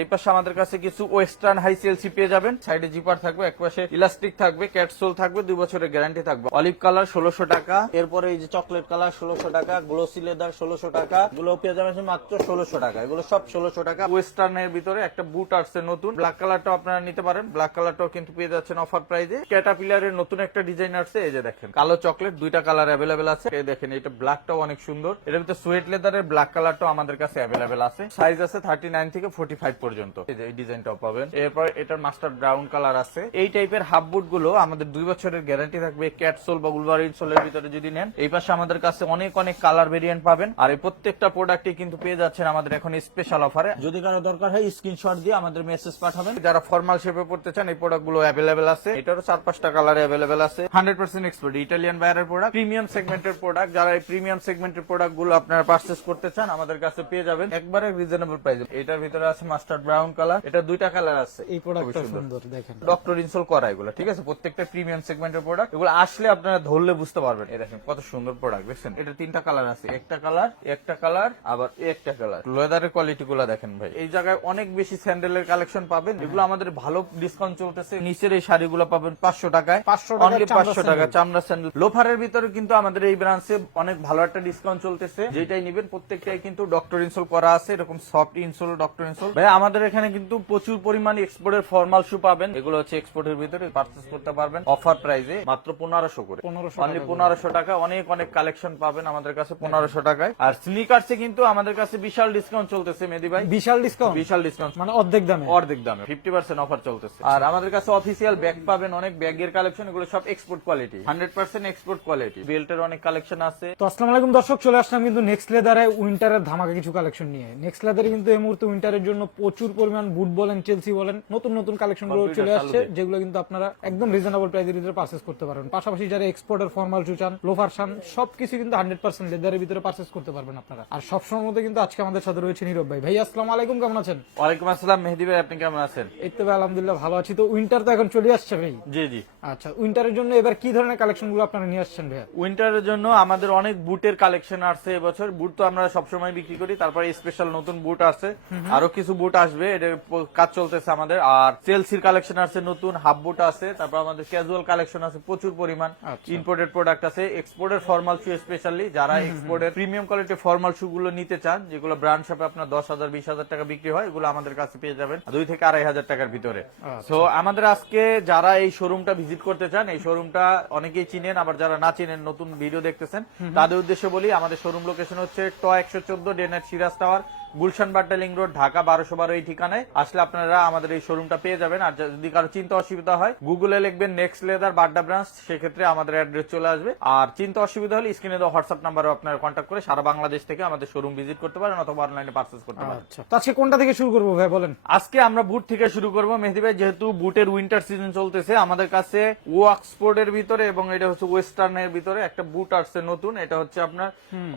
এই পাশে আমাদের কাছে কিছু ওয়েস্টার্ন হাই সেলসি পেয়ে যাবেন। সাইডে জিপার থাকবে, এক পাশে ইলাস্টিক থাকবে ক্যাটসোল থাকবে, দুই বছরের গ্যারান্টি থাকবে। অলিভ কালার ষোলোশো টাকা, এরপরে এই যে চকলেট কালার ষোলোশো টাকা গ্লোসি লেদার ষোলোশো টাকা গুলো পেয়ে যাবেন মাত্র ষোলোশো টাকা। এগুলো সব ষোলোশো টাকা। ওয়েস্টার্ন এর ভিতরে একটা বুট আসছে নতুন। ব্ল্যাক কালারটাও আপনারা নিতে পারেন। ব্ল্যাক কালারটাও কিন্তু পেয়ে যাচ্ছেন অফার প্রাইজে ক্যাটাপিলারের নতুন একটা ডিজাইন আসছে, এই যে দেখেন। কালো চকলেট দুইটা কালার অ্যাভেলেবেল আছে। এই দেখেন, এটা ব্ল্যাকটাও অনেক সুন্দর। এটার ভিতরে সুয়েট লেদারের ব্ল্যাক কালারটাও আমাদের কাছে অ্যাভেলেবেল আছে। সাইজ আছে থার্টি নাইন থেকে ফোর্টি ফাইভ পর্যন্ত। এই ডিজাইনটাও পাবেন। এরপর এটার মাস্টার ব্রাউন কালার আছে। এই টাইপের হাফ বুটগুলো আমাদের দুই বছরের গ্যারান্টি থাকবে। ক্যাটসোল বা উলভারিন সোলের ভিতরে যদি নেন, এই পাশে আমাদের কাছে অনেক অনেক কালার ভেরিয়েন্ট পাবেন। আর এই প্রত্যেকটা প্রোডাক্টই কিন্তু পেয়ে যাচ্ছেন আমাদের এখন স্পেশাল অফারে যদি কারও দরকার হয় স্ক্রিনশট দিয়ে আমাদের মেসেজ পাঠাবেন। যারা ফর্মাল শেপে পড়তে চান, এই প্রোডাক্টগুলো অ্যাভেলেবেল আছে। এটারও চার, পাঁচটা কালার অ্যাভেলেবেল আছে। হান্ড্রেড পার্সেন্ট এক্সপোর্ট ইটালিয়ান বাইরের প্রোডাক্ট প্রিমিয়াম সেগমেন্টের প্রোডাক্ট যারা এই প্রিমিয়াম সেগমেন্টের প্রোডাক্টগুলো আপনারা পার্চেস করতে চান, আমাদের কাছে পেয়ে যাবেন। একবারে রিজনেবল প্রাইস এটার ভিতরে আছে মাস্টার্ড ব্রাউন কালার এটা দুইটা কালার আছে। এই প্রোডাক্টটা সুন্দর। দেখেন। ডক্টর ইনসোল করা এগুলো ঠিক আছে? প্রত্যেকটা প্রিমিয়াম সেগমেন্টের প্রোডাক্ট এগুলো আসলে আপনারা ধরলে বুঝতে পারবেন। এটা দেখেন কত সুন্দর প্রোডাক্ট দেখছেন? এটা তিনটা কালার আছে একটা কালার একটা কালার আবার একটা কালার লেদারের কোয়ালিটি গুলো দেখেন ভাই। এই জায়গায় অনেক বেশি স্যান্ডেলের কালেকশন পাবেন। এগুলো আমাদের ভালো ডিসকাউন্ট চলতেছে। নিচের এই শাড়িগুলো পাবেন পাঁচশো টাকায়। 500 টাকায় অনলি পাঁচশো টাকা চামড়া স্যান্ডেল লোফারের ভিতরে কিন্তু আমাদের এই ব্রাঞ্চে অনেক ভালো একটা ডিসকাউন্ট চলতেছে। যেটাই নিবেন প্রত্যেকটাই কিন্তু ডক্টর ইনসোল করা আছে। এরকম সফট ইনসোল ডক্টর ইনসোল ভাই আমাদের এখানে কিন্তু প্রচুর পরিমাণে এক্সপোর্টের ফর্মাল শু পাবেন। এগুলো হচ্ছে এক্সপোর্টের ভিতরে পারচেস করতে পারবেন। অফার প্রাইসে মাত্র পনেরোশো করে। অনলি পনেরোশো টাকা অনেক অনেক কালেকশন পাবেন আমাদের কাছে পনেরোশো টাকায়। আর স্নিকার্সে কিন্তু আমাদের কাছে বিশাল ডিসকাউন্ট চলতেছে মেদি ভাই। বিশাল ডিসকাউন্ট বিশাল ডিসকাউন্ট মানে অর্ধেক দামে? অর্ধেক দামে ফিফটি পার্সেন্ট অফার চলতেছে। আর আমাদের কাছে অফিসিয়াল ব্যাগ পাবেন অনেক ব্যাগের কালেকশন এগুলো সব export quality hundred percent export quality বেল্টের অনেক কালেকশন আছে। তো আসসালামু আলাইকুম দর্শক চলে আসলাম কিন্তু নেক্সট লেদারে উইন্টারের ধামাকা কিছু কালেকশন নিয়ে। নেক্সট লেদারে কিন্তু এই মুহূর্তে উইন্টারের জন্য প্রচুর পরিমাণ বুট বলেন চেলসি বলেন নতুন নতুন কালেকশনগুলো চলে আসছে যেগুলো কিন্তু আপনারা একদম রিজনেবল প্রাইসের ভিতরে পারচেস করতে পারবেন। পাশাপাশি যারা এক্সপোর্টের ফর্মাল শু চান লোফার চান সবকিছু কিন্তু হান্ড্রেড পার্সেন্ট লেদারের ভিতরে পারচেস করতে পারবেন আপনারা। আর সবসময় মতো কিন্তু আজকে আমাদের সাথে রয়েছে নীরব ভাই। ভাই আসসালাম আলাইকুম কেমন আছেন? ওয়ালাইকুম আসসালাম মেহেদি ভাই আপনি কেমন আছেন? এই তো আলহামদুলিল্লাহ ভালো আছি। তো উইন্টার তো এখন চলে আসছে ভাই? জি জি। আচ্ছা উইন্টারের জন্য এবার কি ধরনের কালেকশনগুলো আপনারা নিয়ে আসছেন ভাইয়া? উইন্টারের জন্য আমাদের অনেক বুটের কালেকশন আসছে এবছর। বুট তো আমরা সবসময় বিক্রি করি তারপরে স্পেশাল নতুন বুট আছে আরও কিছু বুট আসবে প- কাজ চলতেছে আমাদের। আর চেলসির কালেকশন আছে নতুন হাফ বুট আছে তারপর আমাদের ক্যাজুয়াল কালেকশন আছে প্রচুর পরিমাণ আচ্ছা। ইম্পোর্টেড প্রোডাক্ট আছে। এক্সপোর্টের ফর্মাল শু স্পেশালি যারা এক্সপোর্টের প্রিমিয়াম কোয়ালিটির ফর্মাল শু গুলো নিতে চান যেগুলো ব্র্যান্ড শপে আপনার দশ হাজার বিশ হাজার টাকা বিক্রি হয় এগুলো আমাদের কাছে পেয়ে যাবেন দুই থেকে আড়াই হাজার টাকার ভিতরে। আচ্ছা। তো আমাদের আজকে যারা এই শোরুমটা ভিজিট করতে চান এই শোরুমটা অনেকেই চিনেন আবার যারা না চিনেন নতুন ভিডিও দেখতেছেন তাদের উদ্দেশ্যে বলি আমাদের শোরুম লোকেশন হচ্ছে ট একশো চোদ্দ ডেনার সিরাজ টাওয়ার। গুলশান বাট্টালিং রোড ঢাকা বারোশো বারো এই ঠিকানায়। আসলে আপনারা আমাদের এই শোরুমটা পেয়ে যাবেন। আর যদি কারও চিন্তা অসুবিধা হয় গুগলে লিখবেন নেক্সট লেদার বাড্ডা ব্রাঞ্চ সেক্ষেত্রে আমাদের অ্যাড্রেস চলে আসবে। আর চিন্তা অসুবিধা হলে স্ক্রিনে দেওয়া হোয়াটসঅ্যাপ নাম্বারে আপনারা কন্ট্যাক্ট করে সারা বাংলাদেশ থেকে আমাদের শোরুম ভিজিট করতে পারেন অথবা অনলাইনে পার্চেস করতে পারেন। আচ্ছা। তো আজকে কোনটা থেকে শুরু করব ভাই বলেন? আজকে আমরা বুট থেকে শুরু করব। মেহেদি ভাই যেহেতু বুটের উইন্টার সিজন চলতেছে আমাদের কাছে অক্সফোর্ডের ভিতরে এবং এটা হচ্ছে ওয়েস্টার্নের ভিতরে একটা বুট আসছে নতুন। এটা হচ্ছে আপনার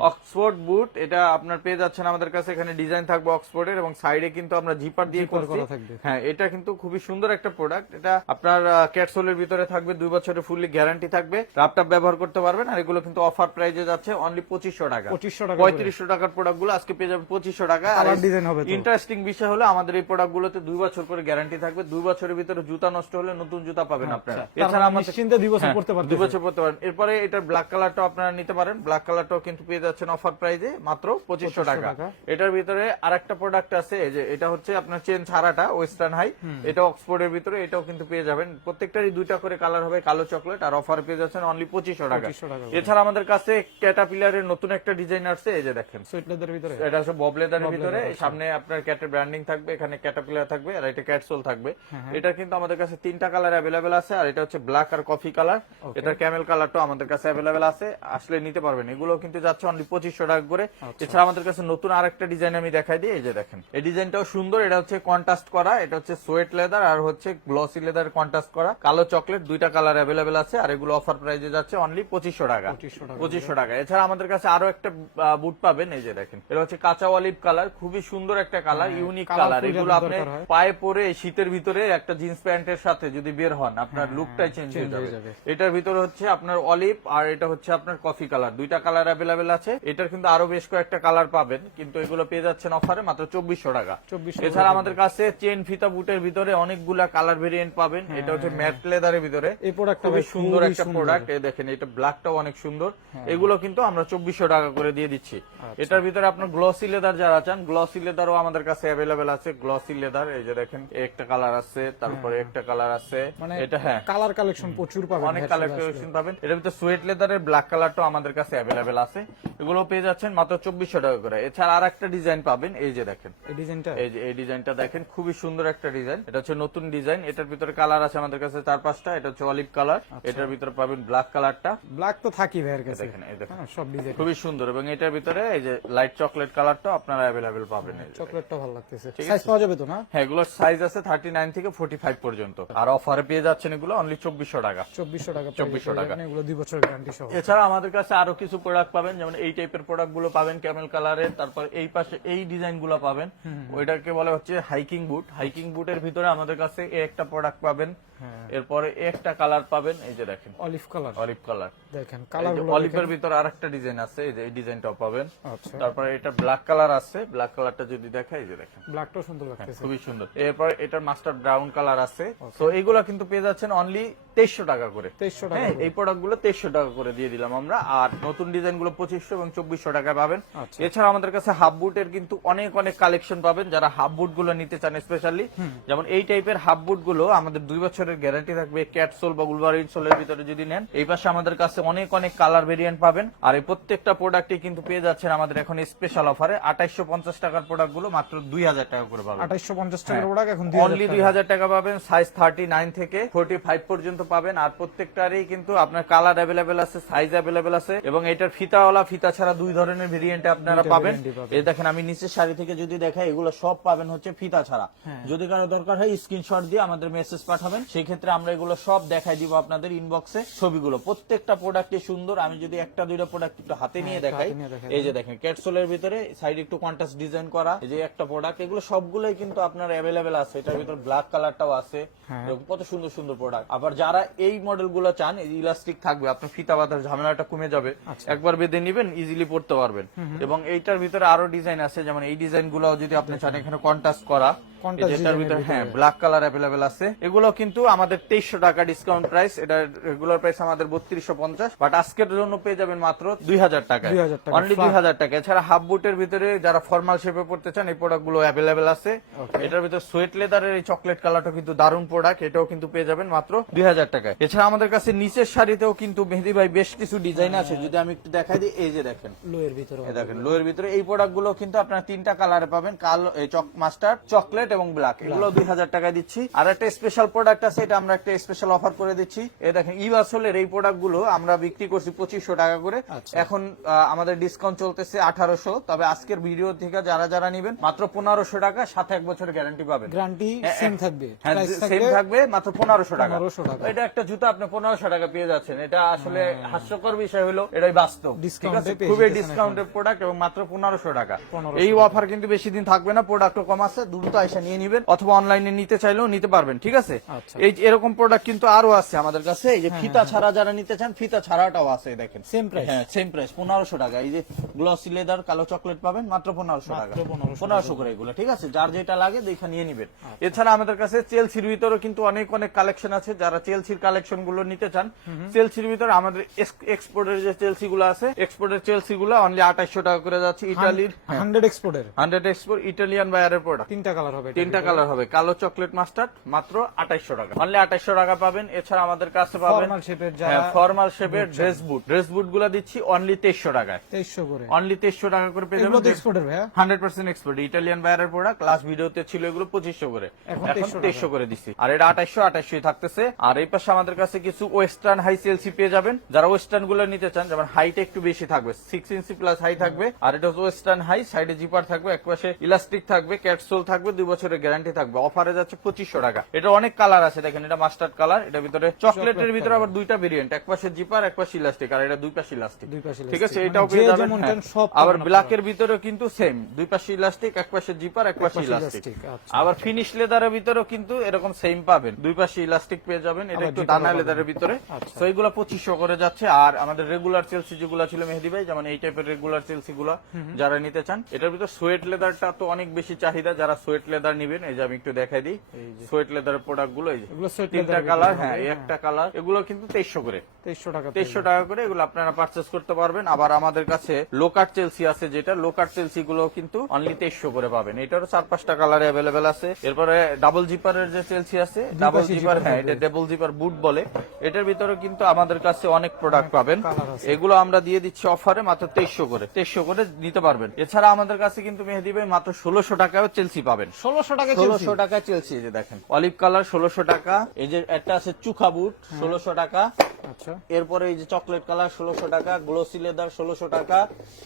অক্সফোর্ড বুট এটা আপনার পেয়ে যাচ্ছেন আমাদের কাছে এখানে ডিজাইন থাকবে অক্সফোর্ডের এবং সাইডে কিন্তু আমরা জিপার দিয়ে করা থাকবে। হ্যাঁ এটা কিন্তু খুবই সুন্দর একটা প্রোডাক্ট এটা আপনার ক্যাটসোলের ভিতরে থাকবে দুই বছরের ফুললি গ্যারান্টি থাকবে। রাপটাপ ব্যবহার করতে পারবেন আর এগুলো কিন্তু অফার প্রাইজে যাচ্ছে অনলি পঁচিশশো টাকা। 2500 টাকা পঁয়ত্রিশশো টাকার প্রোডাক্টগুলো আজকে পেয়ে যাবেন পঁচিশশো টাকা। আর design হবে ইন্টারেস্টিং বিষয় হলো আমাদের এই প্রোডাক্ট গুলোতে দুই বছর করে গ্যারান্টি থাকবে। দুই বছরের ভিতরে জুতা নষ্ট হলে নতুন জুতা পাবেন আপনারা। তার মানে আমাদের- নিশ্চিন্তে দুই বছর হ্যাঁ, পড়তে পারবেন দুই বছর পড়তে পারেন। এরপরে এটার ব্ল্যাক কালারটাও আপনারা নিতে পারেন। ব্ল্যাক কালারটাও কিন্তু পেয়ে যাচ্ছেন অফার প্রাইজে মাত্র পঁচিশশো টাকা। টাকা। এটার ভিতরে আরেকটা প্রোডাক্ট আছে এই যে এটা হচ্ছে আপনার চেন ছাড়াটা ওয়েস্টার্ন হাই এটা অক্সফোর্ডের ভিতরে এটাও কিন্তু পেয়ে যাবেন। প্রত্যেকটারই দুইটা করে কালার হবে কালো চকলেট আর অফার পেয়ে যাচ্ছেন অনলি পঁচিশশো টাকা। 2500 টাকা করে। এছাড়া আমাদের কাছে ক্যাটাপিলারের নতুন একটা ডিজাইন আসছে এই যে দেখেন। ভিতরে? এটা হচ্ছে বব লেদারের ভিতরে সামনে আপনার ক্যাটের ব্র্যান্ডিং থাকবে এখানে ক্যাটাপিলার থাকবে আর এটা ক্যাটসোল থাকবে। এটা কিন্তু আমাদের কাছে তিনটা কালার অ্যাভেলেবেল আছে আর এটা হচ্ছে ব্ল্যাক আর কফি কালার এটা ক্যামেল কালারটাও আমাদের কাছে অ্যাভেলেবেল আছে আসলে নিতে পারবেন। এগুলো কিন্তু যাচ্ছে অনলি পঁচিশশো টাকা করে। এছাড়া আমাদের কাছে নতুন আরেকটা ডিজাইন আমি দেখাই দিই এই যে দেখেন। এই ডিজাইনটাও সুন্দর এটা হচ্ছে কন্ট্রাস্ট করা এটা হচ্ছে সোয়েট লেদার আর হচ্ছে গ্লসি লেদার কন্ট্রাস্ট করা। কালো চকলেট দুইটা কালার অ্যাভেলেবেল আছে আর এগুলো অফার প্রাইসে যাচ্ছে অনলি পঁচিশশো টাকা। পঁচিশশো টাকা। এছাড়া আমাদের কাছে আরও একটা বুট পাবেন এই যে দেখেন। এটা হচ্ছে কাঁচা অলিভ কালার খুবই সুন্দর একটা কালার ইউনিক হ্যাঁ, কালার এগুলো আপনি পায়ে পরে শীতের ভিতরে একটা জিন্স প্যান্টের সাথে যদি বের হন আপনার লুকটাই চেঞ্জ হয়ে যাবে। যাবে। এটার ভিতরে হচ্ছে আপনার অলিভ আর এটা হচ্ছে আপনার কফি কালার দুইটা কালার অ্যাভেলেবেল আছে। এটার কিন্তু আরও বেশ কয়েকটা কালার পাবেন কিন্তু এগুলো পেয়ে যাচ্ছেন অফারে মাত্র চব্বিশশো টাকা। 2400 এছাড়া আমাদের কাছে চেন ফিতা বুটের ভিতরে অনেকগুলা কালার ভেরিয়েন্ট পাবেন। এটা হচ্ছে ম্যাট লেদারের ভিতরে। এই প্রোডাক্টটা খুবই সুন্দর একটা প্রোডাক্ট এই দেখেন এটা ব্ল্যাকটাও অনেক সুন্দর। এগুলো কিন্তু আমরা চব্বিশশো টাকা করে দিয়ে দিচ্ছি। এটার ভিতরে আপনার গ্লসি লেদার যারা চান গ্লসি লেদারও আমাদের কাছে অ্যাভেলেবেল আছে। গ্লসি লেদার এই যে দেখেন একটা কালার আছে তারপরে একটা কালার আছে। মানে এটা হ্যাঁ। কালার কালেকশন প্রচুর পাবেন অনেক কালার কালেকশন পাবেন। এটার ভিতরে সুয়েট লেদারের ব্ল্যাক কালারটাও আমাদের কাছে অ্যাভেলেবেল আছে। এগুলো পেয়ে যাচ্ছেন মাত্র চব্বিশশো টাকা করে। এছাড়া আর একটা ডিজাইন পাবেন এই যে দেখেন। এই ডিজাইনটা এই যে এই ডিজাইনটা দেখেন খুবই সুন্দর একটা ডিজাইন এটা হচ্ছে নতুন ডিজাইন এটার ভিতরে কালার আছে আমাদের কাছে চার পাঁচটা এটা হচ্ছে অলিভ কালার এটার ভিতরে পাবেন ব্ল্যাক কালারটা ব্ল্যাক তো থাকি ভাইয়ের কাছে। দেখেন এই দেখেন। হ্যাঁ সব ডিজাইন খুবই সুন্দর এবং এটার ভিতরে এই যে লাইট চকলেট কালারটা আপনারা অ্যাভেলেবেল পাবেন। চকলেটটা ভালো লাগতেছে। সাইজ পাওয়া যাবে তো না? হ্যাঁ এগুলোর সাইজ আছে থার্টি নাইন থেকে ফোর্টি ফাইভ পর্যন্ত। আর অফারে পেয়ে যাচ্ছেন এগুলো অনলি চব্বিশশো টাকা। চব্বিশশো টাকা 2400 টাকা। এগুলো দুই বছর গ্যারান্টি সহ। এছাড়া আমাদের কাছে আরও কিছু প্রোডাক্ট পাবেন যেমন এই টাইপের প্রোডাক্টগুলো পাবেন ক্যামেল কালারের তারপর এই পাশে এই ডিজাইনগুলো পাবেন। ওইটাকে বলা হচ্ছে হাইকিং বুট হাইকিং বুটের ভিতরে আমাদের কাছে একটা প্রোডাক্ট পাবেন। এরপরে একটা কালার পাবেন এই যে দেখেন। Olive colour. Olive colour. দেখেন কালারগুলো অলিভের ভিতরে আরেকটা ডিজাইন আছে এই যে এই ডিজাইনটাও পাবেন। আচ্ছা। তারপরে এটা ব্ল্যাক কালার আছে ব্ল্যাক কালারটা যদি দেখা এই যে দেখেন। ব্ল্যাকটাও সুন্দর লাগতেছে। খুবই সুন্দর। এরপর এটার মাস্টার ব্রাউন কালার আছে। তো এইগুলা কিন্তু পেয়ে যাচ্ছেন অনলি তেইশশো টাকা করে। তেইশশো টাকা হ্যাঁ এই প্রোডাক্টগুলো তেইশশো টাকা করে দিয়ে দিলাম আমরা। আর নতুন ডিজাইনগুলো পঁচিশশো এবং চব্বিশশো টাকা পাবেন। আচ্ছা। এছাড়া আমাদের কাছে হাফ বুটের কিন্তু অনেক অনেক কালেকশন পাবেন। যারা হাফ বুটগুলো নিতে চান স্পেশালি যেমন এই টাইপের হাফ বুটগুলো আমাদের দুই বছরের গ্যারান্টি থাকবে ক্যাটসোল বা গুলবারিন সোলের ভিতরে যদি নেন। এই পাশে আমাদের কাছে অনেক অনেক কালার ভেরিয়েন্ট পাবেন। আর এই প্রত্যেকটা প্রোডাক্টই কিন্তু পেয়ে যাচ্ছেন আমাদের এখন স্পেশাল অফারে আঠাইশো পঞ্চাশ টাকার প্রোডাক্টগুলো মাত্র দুই হাজার টাকা করে পাবেন। আঠাইশো পঞ্চাশ টাকার প্রোডাক্ট এখন অনলি দুই হাজার টাকা পাবেন সাইজ থার্টি নাইন থেকে ফোর্টি ফাইভ পর্যন্ত পাবেন। আর প্রত্যেকটারই কিন্তু আপনার কালার অ্যাভেলেবেল আছে সাইজ অ্যাভেলেবেল আছে। এবং এটার ফিতাওয়ালা ফিতা ছাড়া দুই ধরনের ভেরিয়েন্ট আপনারা পাবেন। এই দেখেন আমি নিচের শাড়ি থেকে যদি দেখাই এগুলো সব পাবেন হচ্ছে ফিতা ছাড়া। হ্যাঁ। যদি কারও দরকার হয় স্ক্রিনশট দিয়ে আমাদের মেসেজ পাঠাবেন। সেই ক্ষেত্রে আমরা এগুলো সব দেখাই দিব আপনাদের ইনবক্সে ছবিগুলো। প্রত্যেকটা প্রোডাক্টই সুন্দর। আমি যদি একটা দুইটা প্রোডাক্ট একটু হাতে নিয়ে দেখাই। হাতে নিয়ে দেখাই এই যে দেখেন ক্যাটসোলের ভিতরে সাইড একটু কন্ট্রাস্ট ডিজাইন করা। এই যে একটা প্রোডাক্ট এগুলো সবগুলোই কিন্তু আপনার অ্যাভেলেবেল আছে। এটার ভিতরে ব্ল্যাক কালারটাও আছে। হ্যাঁ। এরকম কত সুন্দর সুন্দর প্রোডাক্ট আবার যারা এই মডেলগুলো চান ইলাস্টিক থাকবে আপনার ফিতা বাঁধার ঝামেলাটা কমে যাবে। আচ্ছা। একবার বেঁধে নিবেন ইজিলি পড়তে পারবেন। এবং এইটার ভিতরে আরও ডিজাইন আছে। যেমন এই ডিজাইনগুলো যদি আপনি চান এখানে কন্টাস্ট করা। Contrast এই যে এটার design-এর ভিতরে হ্যাঁ ব্ল্যাক কালার অ্যাভেলেবেল আছে। এগুলো কিন্তু আমাদের তেইশশো টাকা ডিসকাউন্ট প্রাইস এটা রেগুলার প্রাইস আমাদের বত্রিশশো পঞ্চাশ বাট আজকের জন্য পেয়ে যাবেন মাত্র দুই হাজার টাকা। অনলি দুই হাজার টাকা। এছাড়া হাফ বুটের ভিতরে যারা ফর্মাল শেপে পড়তে চান এই প্রোডাক্টগুলো অ্যাভেলেবেল আছে। এটার ভিতরে সোয়েট লেদারের এই চকলেট কালারটা কিন্তু দারুণ প্রোডাক্ট এটাও কিন্তু পেয়ে যাবেন মাত্র দুই হাজার টাকায় এছাড়া আমাদের কাছে নিচের শাড়িতেও কিন্তু মেহেদি ভাই বেশ কিছু ডিজাইন আছে। যদি আমি একটু দেখাই দিই এই যে দেখেন। লোয়ের ভিতরে দেখেন লোয়ের ভিতরে এই প্রোডাক্টগুলো কিন্তু আপনারা তিনটা কালারে পাবেন কালো এই চক মাস্টার্ড চকলেট এবং ব্ল্যাক এগুলো দুই হাজার টাকায় দিচ্ছি। আর একটা স্পেশাল প্রোডাক্ট আছে এটা আমরা একটা স্পেশাল অফার করে দিচ্ছি। এই দেখেন ইভাসলের এই প্রোডাক্টগুলো আমরা বিক্রি করছি পঁচিশশো টাকা করে। আচ্ছা। এখন আমাদের ডিসকাউন্ট চলতেছে আঠারোশো। তবে আজকের ভিডিও থেকে যারা যারা নিবেন মাত্র পনেরোশো টাকা সাথে এক বছরের গ্যারান্টি পাবেন। গ্যারান্টি হ্যাঁ, সেম হ্যাঁ, থাকবে। হ্যাঁ সেম থাকবে থাকবে মাত্র পনেরোশো টাকা। 1500 টাকা। এটা একটা জুতা আপনি পনেরোশো টাকা পেয়ে যাচ্ছেন। এটা আসলে হাস্যকর বিষয় হলো এটাই বাস্তব। ঠিক আছে? খুবই যেতেছেন ডিসকাউন্টের প্রোডাক্ট এবং মাত্র পনেরোশো টাকা। এই অফার কিন্তু বেশি দিন থাকবে না প্রোডাক্টও কম আছে। দ্রুত আইসা নিয়ে নিবেন অথবা অনলাইনে নিতে চাইলেও নিতে পারবেন ঠিক আছে? আচ্ছা। এই এরকম প্রোডাক্ট কিন্তু আরও আছে আমাদের কাছে এই যে ফিতা ছাড়া যারা নিতে চান ফিতা ছাড়াটাও আছে দেখেন। Same price? হ্যাঁ সেম প্রাইস পনেরোশো টাকা। এই যে গ্লসি লেদার কালো চকলেট পাবেন মাত্র পনেরোশো টাকা। 1500 পনেরোশো করে এগুলো ঠিক আছে? যার যেটা লাগে দেখে নিয়ে নিবেন। আচ্ছা। এছাড়া আমাদের কাছে চেলসির ভিতরে কিন্তু অনেক অনেক কালেকশন আছে। যারা চেলসির কালেকশনগুলো নিতে চান চেলসির ভিতরে আমাদের এক্সপোর্টের যে চেলসি গুলো আছে এক্সপোর্টের চেলসি গুলো অনলি আঠাশশো টাকা করে যাচ্ছে ইটালির হান্ড্রেড এক্সপোর্টের হান্ড্রেড এক্সপোর্ট ইটালিয়ান বায়ারের প্রোডাক্ট তিনটা কালার হবে। তিনটা কালার হবে কালো চকলেট মাস্টার্ড মাত্র আঠাইশো টাকা। অনলি আঠাইশো টাকা পাবেন এছাড়া আমাদের কাছে পাবেন ফর্মাল শেপের ড্রেস বুট ড্রেস বুটগুলা দিচ্ছি অনলি তেইশশো টাকায়। তেইশশো করে। অনলি তেইশশো টাকা করে পেয়ে যাবেন এক্সপোর্টের হান্ড্রেড পার্সেন্ট এক্সপোর্ট ইটালিয়ান বায়ারের প্রোডাক্ট লাস্ট ভিডিওতে ছিল এগুলো পঁচিশশো করে। এখন এখন 2300 তেইশশো করে দিচ্ছি আর এটা আঠাইশো আঠাইশো থাকতেছে। আর এই পাশে আমাদের কাছে কিছু ওয়েস্টার্ন হাই সেলসি পেয়ে যাবেন। যারা ওয়েস্টার্নগুলো নিতে চান যেমন হাইট একটু বেশি থাকবে সিক্স ইঞ্চি প্লাস হাই থাকবে। আর এটা ওয়েস্টার্ন হাই সাইডে জিপার থাকবে এক পাশে ইলাস্টিক থাকবে ক্যাটসোল থাকবে দুই বছর বছরের গ্যারান্টি থাকবে। অফারে যাচ্ছে পঁচিশশো টাকা। এটা অনেক কালার আছে দেখেন এটা মাস্টার্ড কালার এটা ভিতরে চকলেটের ভিতরে আবার দুইটা ভেরিয়েন্ট এক পাশে জিপার এক পাশে ইলাস্টিক আর এটা দুই পাশে ইলাস্টিক ঠিক আছে? এটাও মানে পেয়ে যাবেন যেমন হ্যাঁ। আবার পাবেন ব্ল্যাকের ভিতরেও কিন্তু সেম দুই পাশে ইলাস্টিক এক পাশে জিপার এক পাশে ইলাস্টিক আচ্ছা। আবার ফিনিশ লেদারের ভিতরেও কিন্তু এরকম সেম পাবেন। দুই পাশে ইলাস্টিক পেয়ে যাবেন এটা একটু দানা লেদারের ভিতরে। আচ্ছা। তো এইগুলো পঁচিশশো করে যাচ্ছে। আর আমাদের রেগুলার চেলসি যেগুলো ছিল মেহেদি ভাই যেমন এই টাইপের রেগুলার চেলসি গুলা যারা নিতে চান এটার ভিতরে সোয়েট লেদারটা তো অনেক বেশি চাহিদা। যারা সোয়েট লেদার নিবেন এই যে আমি একটু দেখাই দিই। সোয়েট লেদারের প্রোডাক্টগুলো তিনটা কালার হ্যাঁ একটা কালার। এগুলো কিন্তু তেইশশো করে। তেইশশো টাকা তেইশশো টাকা করে এগুলো আপনারা পারচেস করতে পারবেন। আবার আমাদের কাছে লোকার চেলসি আছে যেটা। লোকার চেলসি গুলো কিন্তু অনলি তেইশশো করে পাবেন। এটারও চার পাঁচটা কালারে অ্যাভেলেবেল আছে। এরপরে ডাবল জিপারের যে চেলসি আছে ডাবল জিপার হ্যাঁ এটা ডাবল জিপার বুট বলে। এটার ভিতরে কিন্তু আমাদের কাছে অনেক প্রোডাক্ট পাবেন। এগুলো আমরা দিয়ে দিচ্ছি অফারে মাত্র তেইশশো করে। তেইশশো করে নিতে পারবেন। এছাড়া আমাদের কাছে কিন্তু মেহেদি ভাই মাত্র ষোলোশো টাকায় চেলসি পাবেন। ষোলোশো টাকা ষোলোশো টাকা চলছে এই যে দেখেন। অলিভ কালার ষোলোশো টাকা। এই যে একটা আছে চুখা বুট ষোলোশো টাকা। আচ্ছা। এরপরে এই যে চকলেট কালার ষোলোশো টাকা গ্লোসি লেদার ষোলোশো টাকা।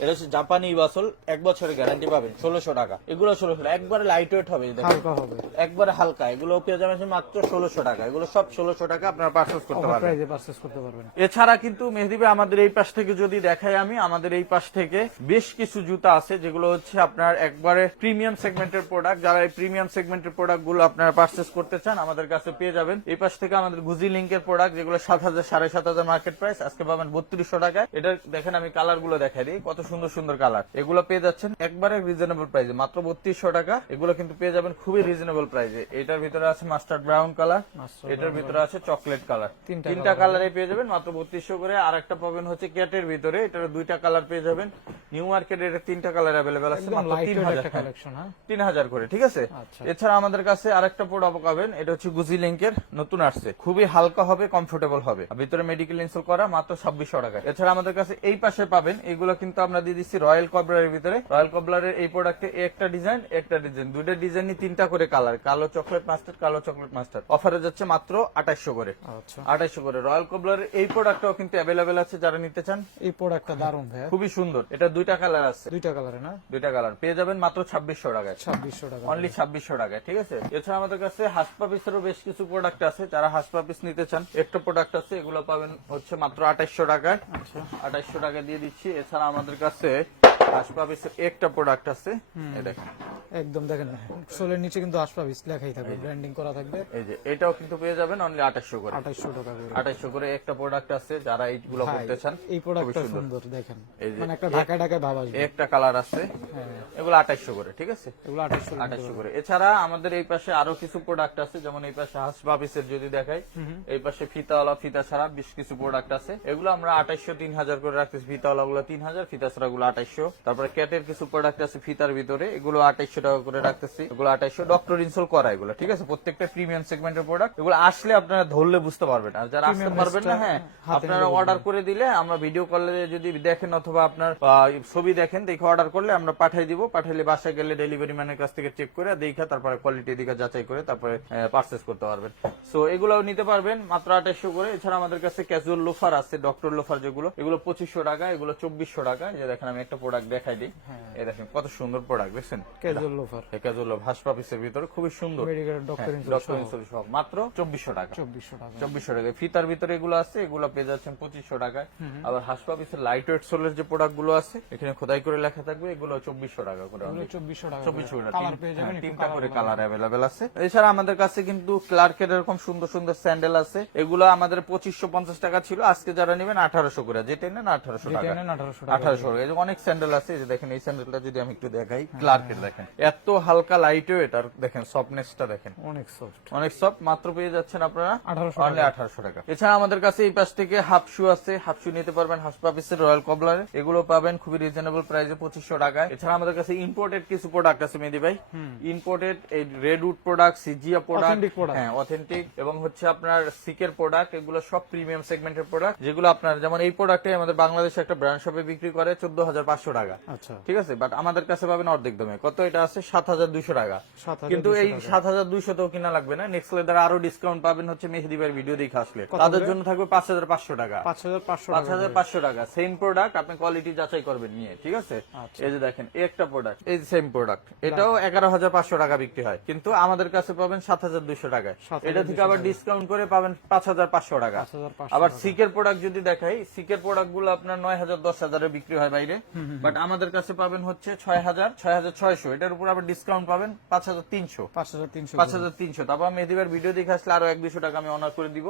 এটা হচ্ছে জাপানি বাসল এক বছরের গ্যারান্টি পাবেন ষোলোশো টাকা। এগুলো ষোলোশো টাকা। একবারে লাইট ওয়েট হবে হালকা হবে। একবারে হালকা। এগুলো পেয়ে যাবেন মাত্র ষোলোশো টাকা। এগুলো সব ষোলোশো টাকা আপনারা পার্চেস করতে পারবেন। পারচেস করতে পারবেন। এছাড়া কিন্তু মেহেদি ভাই আমাদের এই পাশ থেকে যদি দেখাই আমি আমাদের এই পাশ থেকে বেশ কিছু জুতা আছে যেগুলো হচ্ছে আপনার একবারে প্রিমিয়াম সেগমেন্টের প্রোডাক্ট যারা এই প্রিমিয়াম সেগমেন্টের প্রোডাক্টগুলো আপনারা পার্চেস করতে চান আমাদের কাছে পেয়ে যাবেন। এই পাশ থেকে আমাদের গুজি লিঙ্কের প্রোডাক্ট যেগুলো সাত হাজার সাড়ে সাত হাজার মার্কেট প্রাইস আজকে পাবেন বত্রিশশো টাকায়। এটা দেখেন আমি কালারগুলো দেখাই দিই কত সুন্দর সুন্দর কালার এগুলো পেয়ে যাচ্ছেন একবারে রিজনেবল প্রাইসে মাত্র বত্রিশশো টাকা। এগুলো কিন্তু পেয়ে যাবেন খুবই রিজনেবল প্রাইসে এটার ভিতরে আছে মাস্টার্ড ব্রাউন কালার এটার ভিতরে আছে চকলেট কালার তিনটা কালারে পেয়ে যাবেন মাত্র বত্রিশশো করে। আর একটা পাবেন হচ্ছে ক্যাটের ভিতরে এটার দুইটা কালার পেয়ে যাবেন। নিউ মার্কেটে এটা তিনটা কালার অ্যাভেলেবেল আছে মাত্র তিন হাজার হ্যাঁ। তিন হাজার করে ঠিক আছে? আচ্ছা। এছাড়া আমাদের কাছে আরেকটা প্রোডাক্ট পাবেন এটা হচ্ছে গুজি লিঙ্কের নতুন আসছে। খুবই হালকা হবে কমফোর্টেবল হবে। আর ভিতরে মেডিকেল ইনস্টল করা মাত্র ছাব্বিশশো টাকা এছাড়া আমাদের কাছে এই পাশে পাবেন এগুলো কিন্তু আমরা দিয়ে দিচ্ছি রয়্যাল কবলারের ভিতরে। রয়্যাল কবলারের এই প্রোডাক্টে একটা ডিজাইন একটা ডিজাইন দুইটা ডিজাইন তিনটা করে কালার কালো চকলেট মাস্টার কালো চকলেট মাস্টার অফারে যাচ্ছে মাত্র আঠাশশো করে। আচ্ছা। আঠাশশো করে। রয়্যাল কবলারের এই প্রোডাক্টটাও কিন্তু অ্যাভেলেবেল আছে যারা নিতে চান। এই প্রোডাক্টটা দারুণ ভাইয়া। খুবই সুন্দর। এটা দুইটা কালার আছে। দুইটা কালারে না? দুইটা কালার পেয়ে যাবেন মাত্র ছাব্বিশশো টাকায়। ছাব্বিশশো টাকা। অনলি ছাব্বিশশো টাকায় ঠিক আছে? এছাড়া আমাদের কাছে হাসপাপিসেরও বেশ কিছু প্রোডাক্ট আছে। যারা হাসপাপিস নিতে চান একটা প্রোডাক্ট আছে এগুলো পাবেন হচ্ছে মাত্র আঠাইশশো টাকায়। আঠাইশশো টাকা দিয়ে দিচ্ছি। এছাড়া আমাদের কাছে হাসপাপিসের একটা প্রোডাক্ট আছে। এই দেখেন। একদম দেখেন সোলের নিচে কিন্তু লেখাই থাকবে ব্র্যান্ডিং করা থাকবে। এই যে এটাও কিন্তু পেয়ে যাবেন অনলি আঠাইশশো করে। আঠাইশশো টাকা করে। আঠাইশশো করে একটা প্রোডাক্ট আছে যারা এইগুলো করতে চান এই প্রোডাক্টটা সুন্দর। দেখেন। মানে একটা ঢাকা ঢাকায় ভাব আসবে। একটা কালার আছে। হ্যাঁ। এগুলো আঠাইশো করে ঠিক আছে? এগুলো আঠাইশশো আঠাশশো করে। এছাড়া আমাদের এই পাশে আরও কিছু প্রোডাক্ট আছে যেমন এই পাশে হাসবাবিসের যদি দেখাই এই পাশে ফিতাওয়ালা ফিতা ছাড়া বেশ কিছু প্রোডাক্ট আছে। এগুলো আমরা আঠাইশশো তিন হাজার করে রাখতেছি। ফিতাওয়ালা গুলো তিন হাজার ফিতা ছাড়া গুলো আঠাইশশো তারপরে ক্যাটের কিছু প্রোডাক্ট আছে ফিতার ভিতরে এগুলো আঠাইশশো টাকা করে রাখতেছি। এগুলো আঠাইশশো ডক্টর ইনসোল করা এগুলো ঠিক আছে? প্রত্যেকটা প্রিমিয়াম সেগমেন্টের প্রোডাক্ট এগুলো আসলে আপনারা ধরলে বুঝতে পারবেন আর যারা আসতে পারবেন না হ্যাঁ আপনারা অর্ডার করে দিলে আমরা ভিডিও কলে যদি দেখেন অথবা আপনার ছবি দেখেন দেখে অর্ডার করলে আমরা পাঠিয়ে দিব। পাঠাইলে বাসায় গেলে ডেলিভারি ম্যানের কাছ থেকে চেক করে দেখা তারপরে কোয়ালিটি দিকে যাচাই করে তারপরে পারচেস করতে পারবেন। সো এগুলোও নিতে পারবেন মাত্র আঠাশশো করে। এছাড়া আমাদের কাছে ক্যাজুয়াল লোফার আছে ডক্টর লোফার যেগুলো এগুলো পঁচিশশো টাকা এগুলো চব্বিশশো টাকা। যে দেখেন আমি একটা প্রোডাক্ট দেখাই দিই। এই দেখেন কত সুন্দর প্রোডাক্ট দেখছেন? ক্যাজুয়াল লোফার ক্যাজুয়াল হাসপা পিসের ভিতরে খুবই সুন্দর। ডক্টর ডক্টর ইনসুল সহ। মাত্র চব্বিশশো টাকা। চব্বিশশো টাকা। চব্বিশশো টাকা। ফিতার ভিতরে এগুলো আছে এগুলো পেয়ে যাচ্ছেন পঁচিশশো টাকায়। আবার হাসপাপিসের লাইট ওয়েট সোলের যে প্রোডাক্টগুলো আছে এখানে খোদাই করে লেখা থাকবে এগুলো চব্বিশশো টাকা করে এগুলো চব্বিশশো টাকা চব্বিশশো টাকা। কালার পেয়ে যাবেন হ্যাঁ, তিনটা করে কালার অ্যাভেলেবেল আছে। এছাড়া আমাদের কাছে কিন্তু ক্লার্কের এরকম সুন্দর সুন্দর স্যান্ডেল আছে। এগুলো আমাদের পঁচিশশো পঞ্চাশ টাকা ছিল আজকে যারা নেবেন আঠারোশো করে। যেটা নেন আঠারোশো টাকা। 1800 টাকা অনেক স্যান্ডেল আছে যে দেখেন এই স্যান্ডেলটা যদি আমি একটু দেখাই ক্লার্কের দেখেন। এত হালকা লাইট আর দেখেন সফটনেসটা দেখেন। অনেক সফট অনেক সব মাত্র পেয়ে যাচ্ছেন আপনারা 1800 অনলি আঠারোশো টাকা। এছাড়া আমাদের কাছে এই পাশ থেকে হাফ শু আছে। হাফ শু নিতে পারবেন হাসপাপিসের রয়্যাল কবলারে এগুলো পাবেন খুবই রিজনেবল প্রাইসে পঁচিশশো টাকায়। এছাড়া আমাদের কাছে ইম্পোর্টেড কিছু প্রোডাক্ট আছে মেদি ভাই। ইম্পোর্টেড এই রেডউড প্রোডাক্ট সিজিয়া প্রোডাক্ট হ্যাঁ অথেন্টিক এবং হচ্ছে আপনার সিকের প্রোডাক্ট এগুলো সব প্রিমিয়াম সেগমেন্টের প্রোডাক্ট যেগুলো আপনার যেমন এই প্রোডাক্টে আমাদের বাংলাদেশে একটা ব্র্যান্ড শপে বিক্রি করে চোদ্দ হাজার পাঁচশো টাকা। আচ্ছা। ঠিক আছে? বাট আমাদের কাছে পাবেন অর্ধেক দামে। কত এটা আছে? সাত হাজার দুইশো টাকা। কিন্তু এই সাত হাজার দুইশোতেও কিনা লাগবে না। নেক্সট লেদার আরও ডিসকাউন্ট পাবেন হচ্ছে মেহেদি ভাইয়ের ভিডিও দেখে আসলে। তাদের জন্য থাকবে পাঁচ হাজার পাঁচশো টাকা। পাঁচ হাজার পাঁচশো টাকা। সেম প্রোডাক্ট আপনি কোয়ালিটি যাচাই করবেন নিয়ে। ঠিক আছে? আচ্ছা। এই যে দেখেন এই একটা প্রোডাক্ট এই সেম প্রোডাক্ট এটাও এগারো হাজার পাঁচশো টাকা বিক্রি হয়। কিন্তু আমাদের কাছে পাবেন সাত হাজার দুইশো টাকায় এটা থেকে আবার ডিসকাউন্ট করে পাবেন পাঁচ হাজার পাঁচশো টাকা। আবার সিকের প্রোডাক্ট যদি দেখাই সিকের প্রোডাক্টগুলো আপনার নয় হাজার দশ হাজারে বিক্রি হয় বাইরে। বাট আমাদের কাছে পাবেন হচ্ছে ছয় হাজার ছয় হাজার ছয়শো। এটার উপর আবার ডিসকাউন্ট পাবেন পাঁচ হাজার তিনশো। পাঁচ হাজার তিনশো। পাঁচ হাজার তিনশো। তারপর মেহেদিবার ভিডিও দেখে আসলে আরও এক দুশো টাকা আমি অনার করে দিব।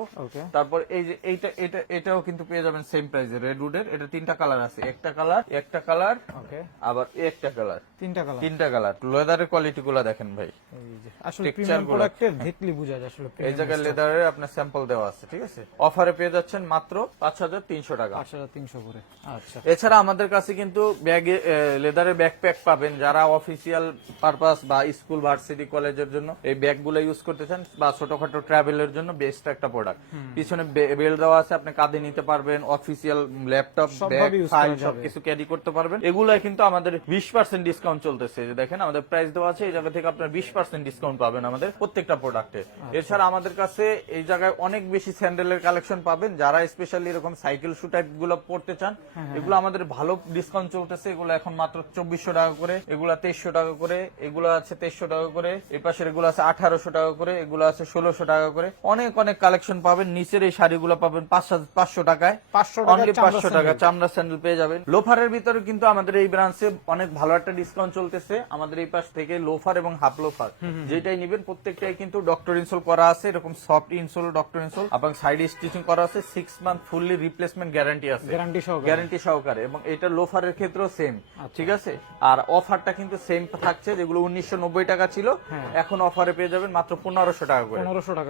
তারপর এই যে এইটা এটা এটাও কিন্তু পেয়ে যাবেন সেম প্রাইসে রেড উডের এটা তিনটা কালার আছে। একটা কালার একটা কালার ওকে আবার একটা কালার তিনটা কালার তিনটা কালার লেদারের কোয়ালিটি গুলো দেখেন ভাই। এই যে আসলে প্রিমিয়াম প্রোডাক্টের দেখলি বোঝা যায় আসলে এই জায়গায় লেদারের আপনার স্যাম্পল দেওয়া আছে ঠিক আছে? অফারে পেয়ে যাচ্ছেন মাত্র পাঁচ হাজার তিনশো টাকা। পাঁচ হাজার তিনশো করে। আচ্ছা। এছাড়া আমাদের কাছে কিন্তু ব্যাগে লেদারের ব্যাকপ্যাক পাবেন যারা অফিসিয়াল পারপাস বা স্কুল ভার্সিটি কলেজের জন্য এই ব্যাগগুলো ইউজ করতে চান বা ছোটখাটো ট্রাভেলের জন্য বেস্ট একটা প্রোডাক্ট পিছনে বেল্ট দেওয়া আছে আপনি কাঁধে নিতে পারবেন অফিসিয়াল ল্যাপটপ ব্যাগ ফাইল। সবকিছু ক্যারি করতে পারবেন। এগুলো কিন্তু আমাদের বিশ পার্সেন্ট ডিসকাউন্ট চলতেছে যে দেখেন আমাদের প্রাইস দেওয়া আছে এই জায়গা থেকে আপনার বিশ পার্সেন্ট ডিসকাউন্ট পাবেন আমাদের প্রত্যেকটা প্রোডাক্টে আচ্ছা। এছাড়া আমাদের কাছে এই জায়গায় অনেক বেশি স্যান্ডেলের কালেকশন পাবেন যারা স্পেশালি এরকম সাইকেল শু টাইপগুলো পড়তে চান হ্যাঁ, এগুলো আমাদের ভালো ডিসকাউন্ট চলতেছে এগুলো এখন মাত্র চব্বিশশো টাকা করে এগুলো তেইশশো টাকা করে এগুলো আছে তেইশশো টাকা করে এই পাশের এগুলো আছে আঠারোশো টাকা করে এগুলো আছে ষোলোশো টাকা করে। অনেক অনেক কালেকশন পাবেন নিচের এই শাড়িগুলো পাবেন পাঁচ পাঁচশো টাকায়। পাঁচশো টাকা পাঁচশো টাকা চামড়া স্যান্ডেল পেয়ে যাবেন। লোফারের ভিতরে কিন্তু আমাদের এই ব্রাঞ্চে অনেক ভালো একটা ডিসকাউন্ট চলতেছে। আমাদের এই পাশ থেকে লোফার এবং হাফ লোফার। যেটাই নিবেন প্রত্যেকটাই কিন্তু ডক্টর ইনসোল করা আছে এরকম সফট ইনসোল ডক্টর ইনসোল এবং সাইড স্টিচিং করা আছে। Six month fully replacement guarantee আছে। গ্যারান্টি সহ গ্যারান্টি সহকারে। এবং এটা লোফারের ক্ষেত্রেও সেম ঠিক আছে? আর অফারটা কিন্তু সেম থাকছে যেগুলো উনিশশো নব্বই টাকা ছিল হ্যাঁ। এখন অফারে পেয়ে যাবেন মাত্র পনেরোশো টাকা করে।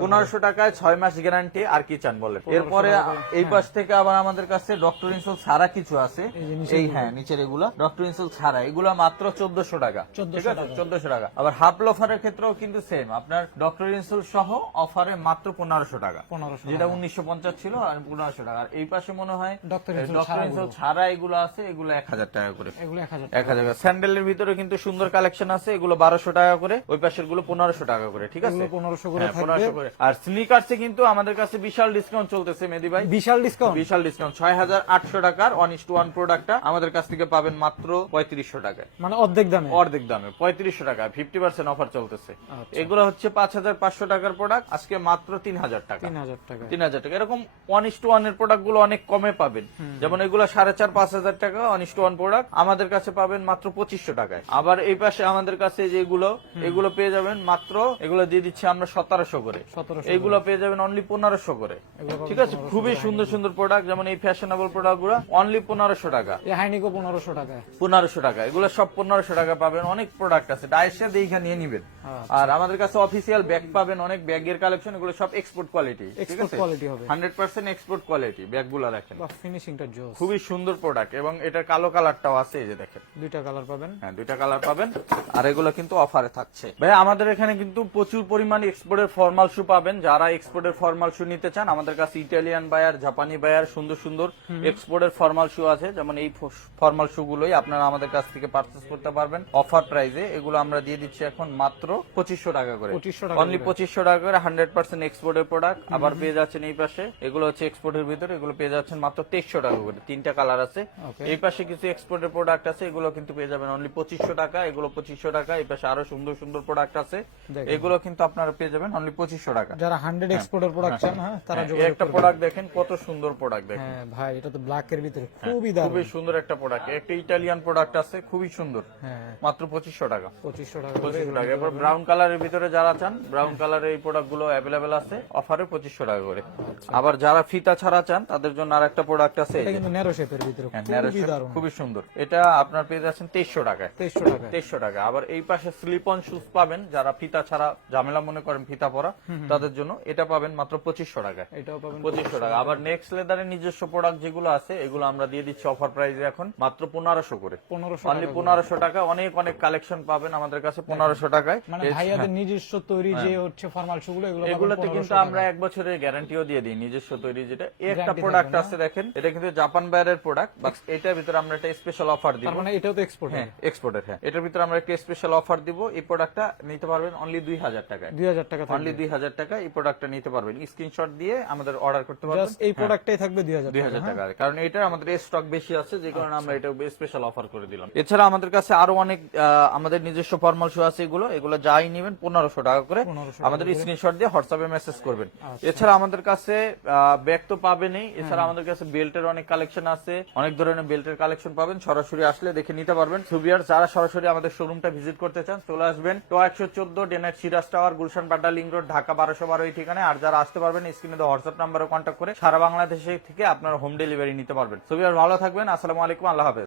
পনেরোশো টাকায় ছয় মাস গ্যারান্টি আর কি চান বলেন? এরপরে এই পাশ থেকে আবার আমাদের কাছে ডক্টর ইনসোল ছাড়া কিছু আছে। এই হ্যাঁ নিচের এগুলা। ডক্টর ইনসোল ছাড়া এগুলা মাত্র চোদ্দশো টাকা। ঠিক আছে? চোদ্দশো টাকা। আবার হাফ লোফারের ক্ষেত্রেও কিন্তু সেম আপনার ডক্টর ইনসোল সহ অফারে মাত্র পনেরোশো টাকা। যেটা উনিশশো পঞ্চাশ ছিল আর পনেরোশো টাকা। আর এই পাশে মনে হয় ডক্টর ইনসোল ছাড়া এগুলো আছে এগুলো এক হাজার টাকা করে। এক হাজার টাকা। স্যান্ডেলের ভিতরে কিন্তু সুন্দর কালেকশন আছে এগুলো বারোশো টাকা করে ওই পাশেরগুলো পনেরোশো টাকা করে ঠিক আছে? পনেরোশো করে হ্যাঁ, 1500 করে। আর স্নিকার্সে কিন্তু আমাদের কাছে বিশাল ডিসকাউন্ট চলতেছে মেদি ভাই। বিশাল ডিসকাউন্ট বিশাল ডিসকাউন্ট ছয় হাজার আটশো টাকার ওয়ান ইস টু ওয়ান প্রোডাক্টটা আমাদের কাছ থেকে পাবেন মাত্র পঁয়ত্রিশশো টাকায়। মানে অর্ধেক দামে? অর্ধেক দামে পঁয়ত্রিশশো টাকা ফিফটি পার্সেন্ট অফার চলতেছে। আচ্ছা। এগুলো হচ্ছে পাঁচ হাজার পাঁচশো টাকার প্রোডাক্ট আজকে মাত্র তিন হাজার টাকা। তিন হাজার টাকা। তিন হাজার টাকা। এরকম ওয়ান ইস টু ওয়ানের প্রোডাক্টগুলো অনেক কমে পাবেন। যেমন এগুলো সাড়ে চার পাঁচ হাজার টাকা one is to one product আমাদের কাছে পাবেন মাত্র পঁচিশশো টাকায়। আবার এই পাশে আমাদের কাছে যেগুলো এগুলো পেয়ে যাবেন মাত্র এগুলো দিয়ে দিচ্ছি আমরা সতেরোশো করে। এইগুলো পেয়ে যাবেন অনলি পনেরোশো করে। ঠিক আছে? খুবই সুন্দর সুন্দর প্রোডাক্ট যেমন এই ফ্যাশনেবল প্রোডাক্টগুলো অনলি পনেরোশো টাকা। হাইনিকো পনেরোশো টাকায়। পনেরোশো টাকা। এগুলো সব পনেরোশো টাকা পাবেন অনেক প্রোডাক্ট আছে। ডাইসে দেখে নিয়ে নিবেন। আচ্ছা। আর আমাদের কাছে অফিসিয়াল ব্যাগ পাবেন অনেক ব্যাগের কালেকশন এগুলো সব এক্সপোর্ট কোয়ালিটি ঠিক আছে? হান্ড্রেড পার্সেন্ট এক্সপোর্ট কোয়ালিটি ব্যাগগুলো দেখেন। ফিনিশিংটা খুবই সুন্দর প্রোডাক্ট এবং এটার কালো কালারটাও আছে এই যে দেখেন। দুইটা কালার পাবেন। হ্যাঁ দুইটা কালার পাবেন। আর এগুলো কিন্তু অফারে থাকছে। ভাই আমাদের এখানে কিন্তু প্রচুর পরিমাণে এক্সপোর্টের ফর্মাল শু পাবেন। যারা এক্সপোর্টের ফর্মাল শু নিতে চান আমাদের কাছে ইটালিয়ান বায়ার জাপানি বায়ার সুন্দর সুন্দর এক্সপোর্টের ফর্মাল শু আছে। যেমন এই ফর্মাল শু গুলোই আপনারা আমাদের কাছ থেকে পারচেস করতে পারবেন। অফার প্রাইসে এগুলো আমরা দিয়ে দিচ্ছি এখন মাত্র পঁচিশশো টাকা করে। 2500 টাকা অনলি পঁচিশশো টাকা করে হান্ড্রেড পার্সেন্ট এক্সপোর্টের প্রোডাক্ট আবার পেয়ে যাচ্ছেন এই পাশে। এগুলো হচ্ছে এক্সপোর্টের ভিতরে এগুলো পেয়ে যাচ্ছেন মাত্র তেইশশো টাকা করে। তিনটা কালার আছে। এই পাশে কিছু এক্সপোর্টের প্রোডাক্ট আছে এগুলো কিন্তু পেয়ে যাবেন অনলি পঁচিশশো টাকা এগুলো পঁচিশশো টাকা এই পাশে আরও সুন্দর সুন্দর প্রোডাক্ট আছে। এগুলো কিন্তু আপনারা পেয়ে যাবেন অনলি পঁচিশশো টাকা। যারা হান্ড্রেড এক্সপোর্টের প্রোডাক্ট চান হ্যাঁ তারা হ্যাঁ, একটা প্রোডাক্ট দেখেন। কত সুন্দর প্রোডাক্ট দেখেন। হ্যাঁ ভাই এটা তো ব্ল্যাক এর ভিতরে খুবই দারুণ। খুবই সুন্দর একটা প্রোডাক্ট একটা ইটালিয়ান প্রোডাক্ট আছে খুবই সুন্দর। মাত্র পঁচিশশো টাকা। পঁচিশশো টাকা পঁচিশশো টাকা। এরপর ব্রাউন কালারের ভিতরে যারা চান ব্রাউন কালারের এই প্রোডাক্টগুলো অ্যাভেলেবেল আছে অফারে পঁচিশশো টাকা করে। আবার যারা ফিতা ছাড়া চান তাদের জন্য আর একটা প্রোডাক্ট আছে ন্যারো শেপের ভিতরে খুবই সুন্দর। এটা আপনার পেয়ে যাচ্ছেন তেইশশো টাকায়। তেইশশো টাকা তেইশশো টাকা আবার এই পাশে স্লিপ অন শুজ পাবেন যারা ফিতা ছাড়া ঝামেলা মনে করেন ফিতা পরা তাদের জন্য এটা পাবেন মাত্র পঁচিশশো টাকায়। এটাও পাবেন পঁচিশশো টাকা আবার নেক্সট লেদারের নিজস্ব প্রোডাক্ট যেগুলো আছে এগুলো আমরা দিয়ে দিচ্ছি অফার প্রাইসে এখন মাত্র পনেরোশো করে। পনেরোশো অনলি পনেরোশো টাকা অনেক অনেক কালেকশন পাবেন আমাদের কাছে পনেরোশো টাকায়। মানে ভাইয়াদের নিজস্ব তৈরি যে হচ্ছে ফর্মাল শুগুলো এগুলো এগুলোতে কিন্তু আমরা এক বছরের গ্যারান্টিও দিয়ে দিই নিজস্ব তৈরি যেটা। একটা প্রোডাক্ট আছে দেখেন এটা কিন্তু জাপান বায়ারের প্রোডাক্ট বাট এটার ভিতরে আমরা একটা স্পেশাল অফার দিব। মানে এটাও তো এক্সপোর্ট হ্যাঁ এক্সপোর্টের হ্যাঁ। এটার ভিতরে আমরা একটা স্পেশাল অফার দিব। এই প্রোডাক্টটা নিতে পারবেন অনলি দুই হাজার টাকায়। দুই হাজার টাকা অনলি দুই হাজার টাকা এই প্রোডাক্টটা নিতে পারবেন। স্ক্রিনশট দিয়ে আমাদের অর্ডার করতে পারবেন। জাস্ট এই প্রোডাক্টটাই থাকবে দুই হাজার দুই হাজার টাকা। কারণ এটা আমাদের স্টক বেশি আছে যে কারণে আমরা এটা স্পেশাল অফার করে দিলাম। এছাড়া আমাদের কাছে আরও অনেক আমাদের নিজস্ব ফর্মাল শু আছে এগুলো। এগুলো যাই নেবেন পনেরোশো টাকা করে 1500 আমাদের স্ক্রিনশট দিয়ে হোয়াটসঅ্যাপে মেসেজ করবেন। এছাড়া আমাদের কাছে ব্যাগ তো পাবেনই। এছাড়া আমাদের কাছে বেল্টের অনেক কালেকশন আছে। অনেক ধরনের বেল্টের কালেকশন পাবেন। সরাসরি আসলে দেখে নিতে পারবেন। সুবিয়ার, যারা সরাসরি আমাদের শোরুমটা ভিজিট করতে চান, চলে আসবেন। তো একশো চোদ্দ ডেনার Siraj tower Gulshan পাড্ডা link road Dhaka বারোশো বারো এই ঠিকানায়। আর যারা আসতে পারবেন স্ক্রিনে হোয়াটসঅ্যাপ নাম্বারে কন্ট্যাক্ট করে সারা বাংলাদেশে থেকে আপনার হোম ডেলিভারি নিতে পারবেন। সুবিয়ার, ভালো থাকবেন। আসসালামু আলাইকুম, আল্লাহ হাফেজ।